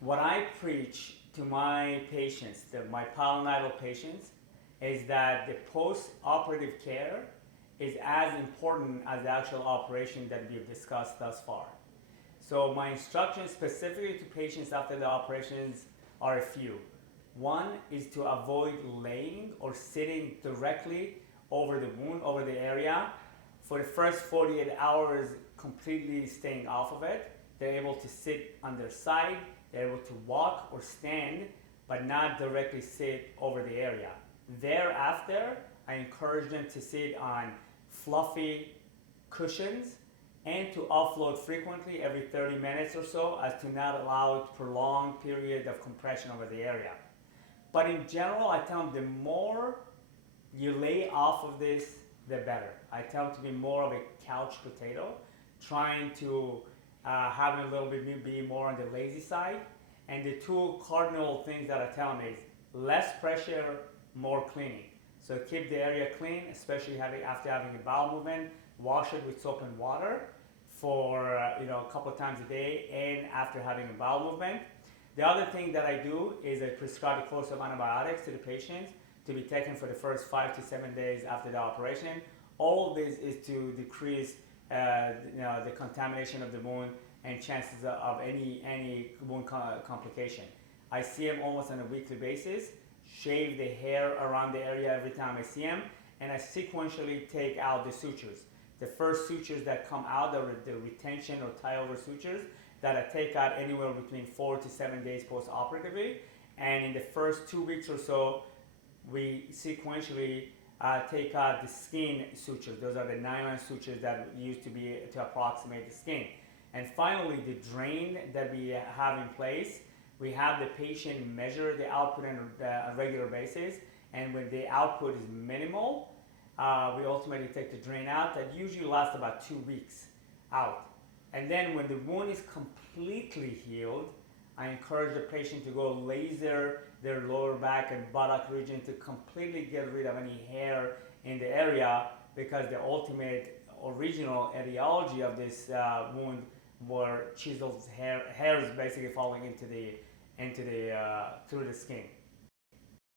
What I preach to my patients, my polynital patients, is that the post-operative care is as important as the actual operation that we've discussed thus far. So my instructions specifically to patients after the operations are a few. One is to avoid laying or sitting directly over the wound, over the area. For the first 48 hours, completely staying off of it. They're able to sit on their side, they're able to walk or stand, but not directly sit over the area. Thereafter, I encourage them to sit on fluffy cushions and to offload frequently every 30 minutes or so as to not allow prolonged period of compression over the area. But in general, I tell them the more you lay off of this, the better. I tell them to be more of a couch potato, trying to have a little bit be more on the lazy side. And the two cardinal things that I tell them is less pressure, more cleaning. So keep the area clean, especially after having a bowel movement. Wash it with soap and water for a couple of times a day and after having a bowel movement. The other thing that I do is I prescribe a course of antibiotics to the patients to be taken for the first 5 to 7 days after the operation. All of this is to decrease the contamination of the wound and chances of any wound complication. I see them almost on a weekly basis, shave the hair around the area every time I see them, and I sequentially take out the sutures. The first sutures that come out are the retention or tie-over sutures that I take out anywhere between 4 to 7 days post-operatively. And in the first 2 weeks or so, we sequentially take out the skin sutures. Those are the nylon sutures that used to be to approximate the skin. And finally, the drain that we have in place, we have the patient measure the output on a regular basis. And when the output is minimal, we ultimately take the drain out. That usually lasts about 2 weeks out. And then when the wound is completely healed, I encourage the patient to go laser their lower back and buttock region to completely get rid of any hair in the area, because the ultimate original etiology of this wound were chiseled hairs basically falling into the through the skin.